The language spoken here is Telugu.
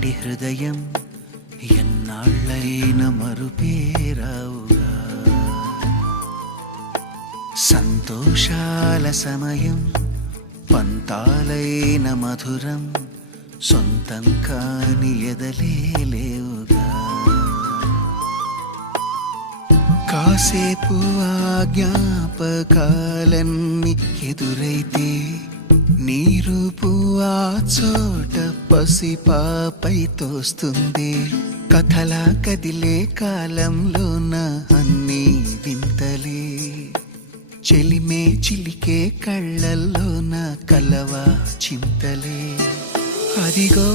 లాంటి హృదయం ఎన్నాళ్ళైన మరుపేరావుగా. సంతోషాల సమయం పంతాలైన మధురం సొంతం కాని ఎదలే లేవుగా. కాసేపు ఆ జ్ఞాపకాలన్నీ ఎదురైతే నీ రూపు ఆ చోట పసిపాపై తోస్తుంది. కథలా కదిలే కాలంలోన అన్నీ వింతలే, చెలిమే చిలికే కళ్ళల్లోన కలవా చింతలే. అదిగో